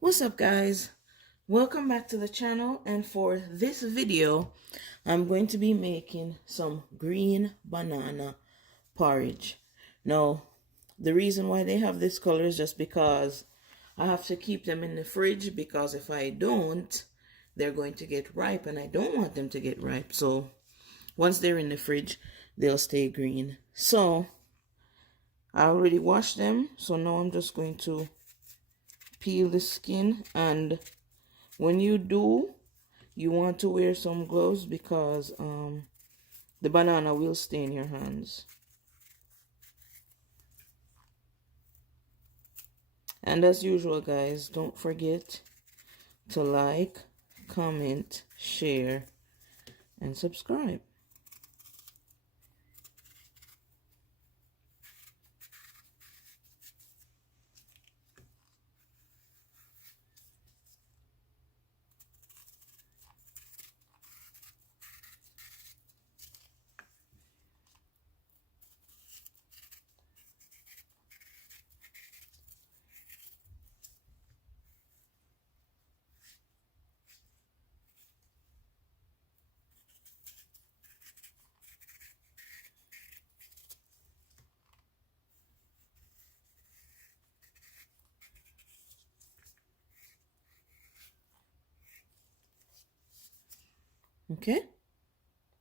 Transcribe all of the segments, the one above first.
What's up, guys? Welcome back to the channel, and for this video I'm going to be making some green banana porridge. Now, the reason why they have this color is just because I have to keep them in the fridge, because if I don't, they're going to get ripe, and I don't want them to get ripe. So once they're in the fridge, they'll stay green. So I already washed them, so now I'm just going to peel the skin. And when you do, you want to wear some gloves, because the banana will stain your hands. And as usual, guys, don't forget to like, comment, share, and subscribe. Okay,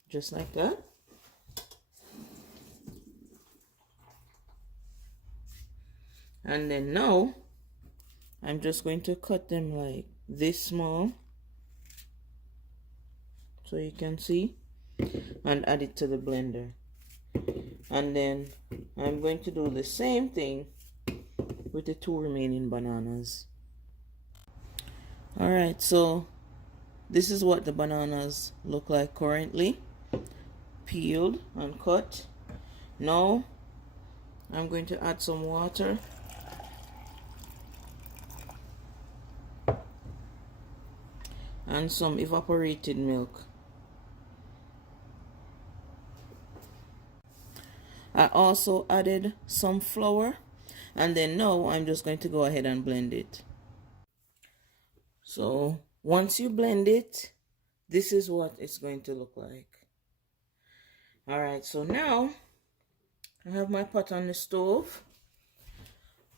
just like that. And then now I'm just going to cut them like this small, so you can see, and add it to the blender. And then I'm going to do the same thing with the two remaining bananas. Alright, so this is what the bananas look like currently, peeled and cut. Now I'm going to add some water and some evaporated milk. I also added some flour, and then now I'm just going to go ahead and blend it. So once you blend it, this is what it's going to look like. Alright, so now I have my pot on the stove.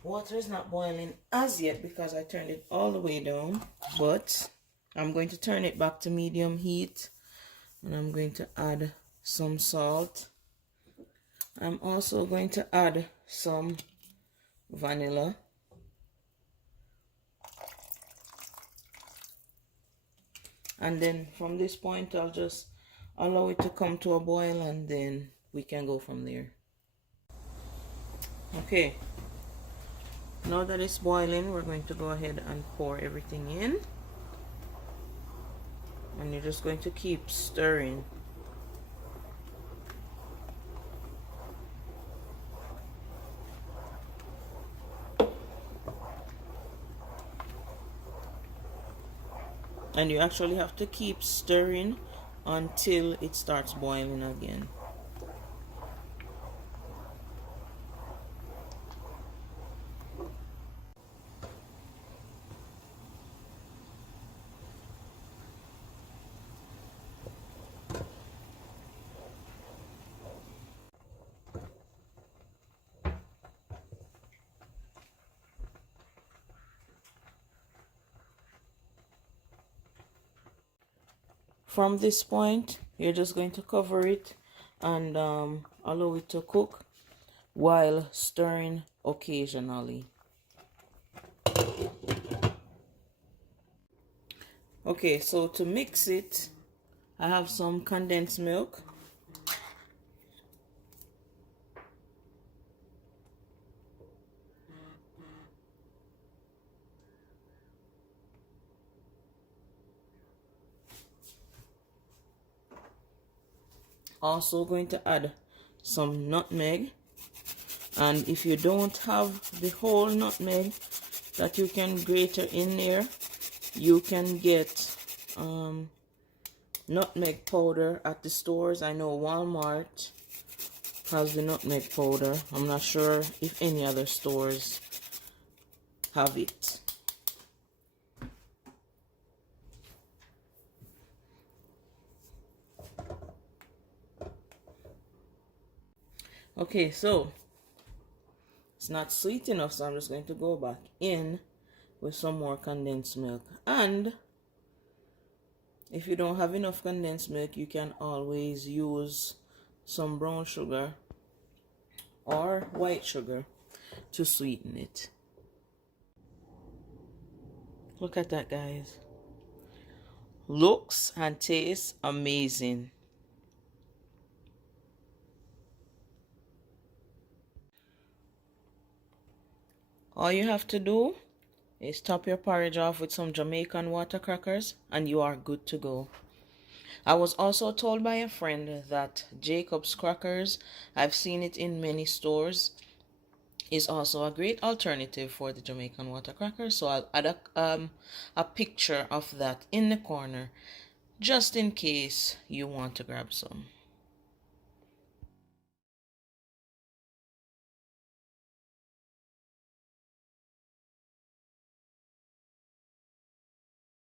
Water is not boiling as yet because I turned it all the way down, but I'm going to turn it back to medium heat, and I'm going to add some salt. I'm also going to add some vanilla. And then from this point, I'll just allow it to come to a boil, and then we can go from there. Okay, now that it's boiling, we're going to go ahead and pour everything in. And you're just going to keep stirring. And you actually have to keep stirring until it starts boiling again. From this point, you're just going to cover it and allow it to cook while stirring occasionally. Okay, so to mix it, I have some condensed milk. Also going to add some nutmeg, and if you don't have the whole nutmeg that you can grate in there, you can get nutmeg powder at the stores. I know Walmart has the nutmeg powder. I'm not sure if any other stores have it. Okay, so it's not sweet enough, so I'm just going to go back in with some more condensed milk. And if you don't have enough condensed milk, you can always use some brown sugar or white sugar to sweeten it. Look at that, guys. Looks and tastes amazing. All you have to do is top your porridge off with some Jamaican water crackers and you are good to go. I was also told by a friend that Jacob's crackers, I've seen it in many stores, is also a great alternative for the Jamaican water crackers. So I'll add a picture of that in the corner just in case you want to grab some.